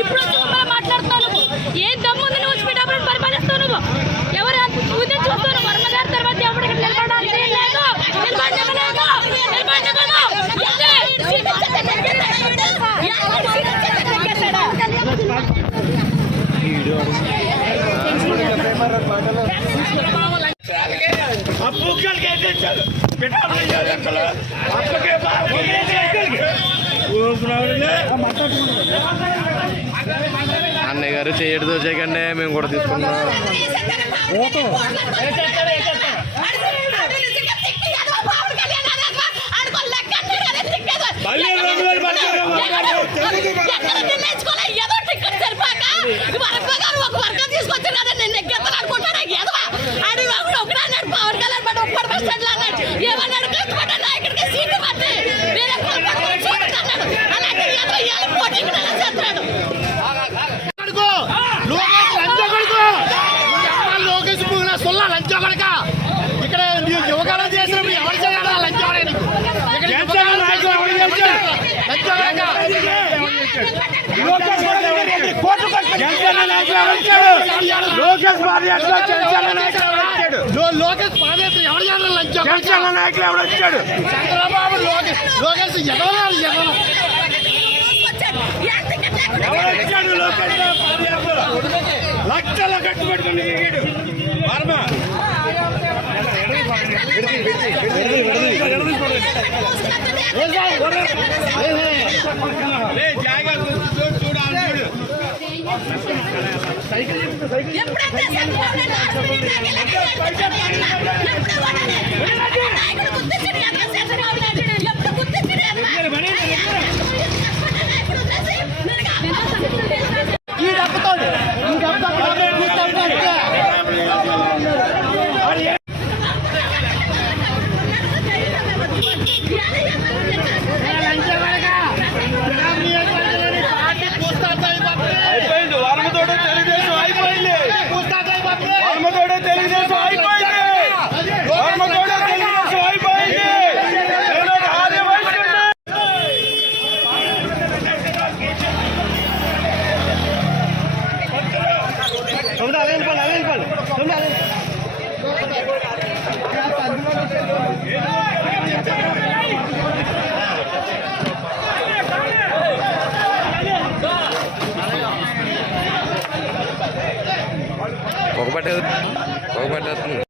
ఇప్పుడు వచ్చి మమ్మల్ని మాట్లాడుతావు నువ్వు. ఏం దమ్ముంది నువ్వు? స్పీడ్ పరిపాలిస్తావు నువ్వు. ఎవరు అంత చూసి చూస్తాను వర్మ గారి తర్వాత ఎవరు నిలబడాల్సి లేదు. నిలబడలేదు గారు చేయడు దోచేయకండి మేము కూడా తీసుకున్నాం తీసుకొచ్చారు కదా నేను ఎగ్గెత్తలు అనుకుంటారా ఏదో ఆడి ఒకడు ఒకడు అన్నాడు పవన్ కళ్యాణ్ పడి ఒక్కడు బస్ స్టాండ్లో లోకేష్ ఖర్చు జనసేన నాయకులు ఎవరు ఇచ్చాడు? లోకేష్ బాబు ఎట్లా జనసేన నాయకులు ఎవరు ఇచ్చాడు? లో- లోకేష్ పాదయాత్ర ఎవరు చేయాలి లంచ కొడుక? జనసేన నాయకులు ఎవరు ఇచ్చాడు చంద్రబాబు లోకేష్ లోకేష్ ఎదవనాలి ఎదవ ఎవరు ఇచ్చాడు లోకేష్ పాదయాత్ర? లక్షల ఖర్చు పెట్టుకుని వర్మ చూడు, ఆ చూడు. ఎప్పుడైతే ఒక పట్టే